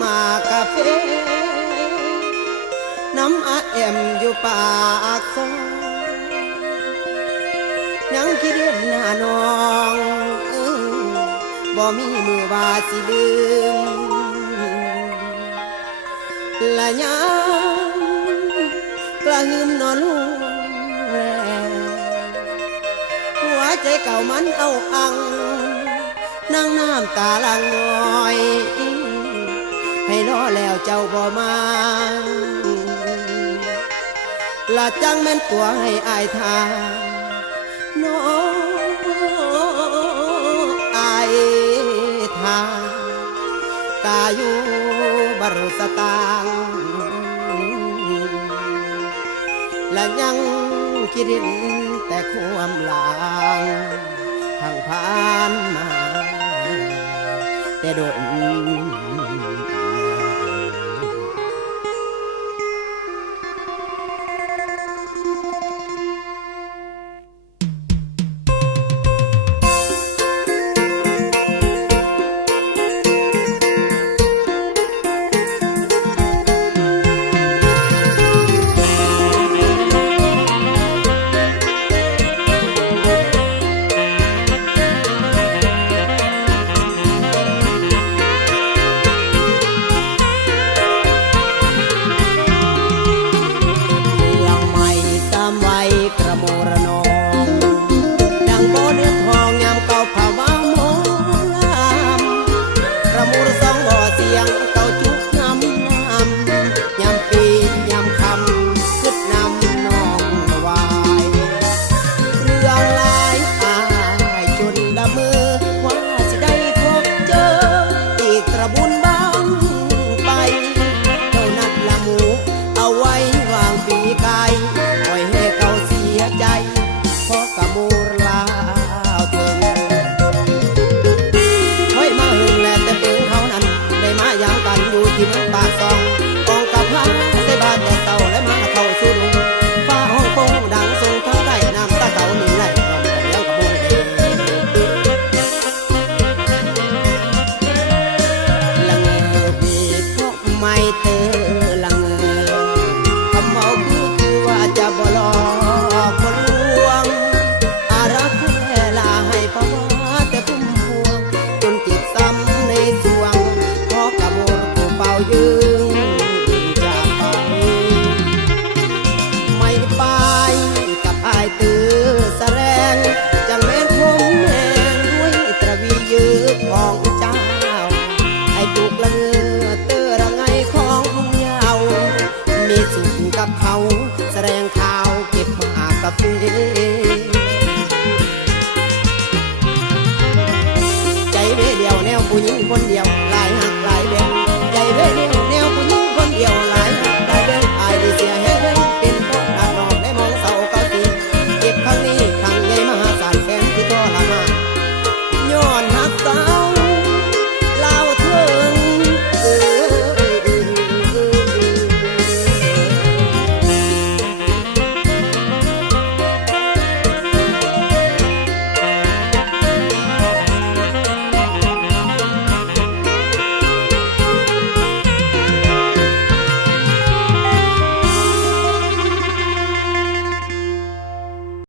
มากาเฟน้ำอาแอมอยู่ปากซอยยังคิดเห็นหน้าน้องบ่มีมือว่าสิลืมและยังกระหึ่มนอนลูแลหัวใจเก่ามันเอาอังนั่งน้ำตาลังน้อยให้รอแล้วเจ้าบ่มาละจังแม่นตัวให้อายทางน้องอายทางกาอยู่บรุสตางและยังคิดเห็นแต่ความหลังทางผ่านมาแต่โดนที่มันปากซองกองกับพาใส่บาตรแต่เต่าและมาเข้าสู่ลุงฟ้าห้องคงดังทรงทั้งไก่น้ำตาเต่าหนีไหลน้องเลี้ยงกับบุญละเงอพี่เพราะไม่เธอละเงอคำเมาคือว่าจะบ่หลอกคนลวงอารักแค่ลาให้เพราะว่าแต่พุ่มพวงจนจิตซ้ำในสวงเพราะกะโมเป่ายืงจากไปไม่ไปกับอายตือแสดงจังแม่นคมแหงด้วยตระวียืดของเจ้าไอ้ถูกละเงอเตอระไงของพุ่งยาวมีสุขกับเขาแสดงข่าวเก็บมากกับเฟ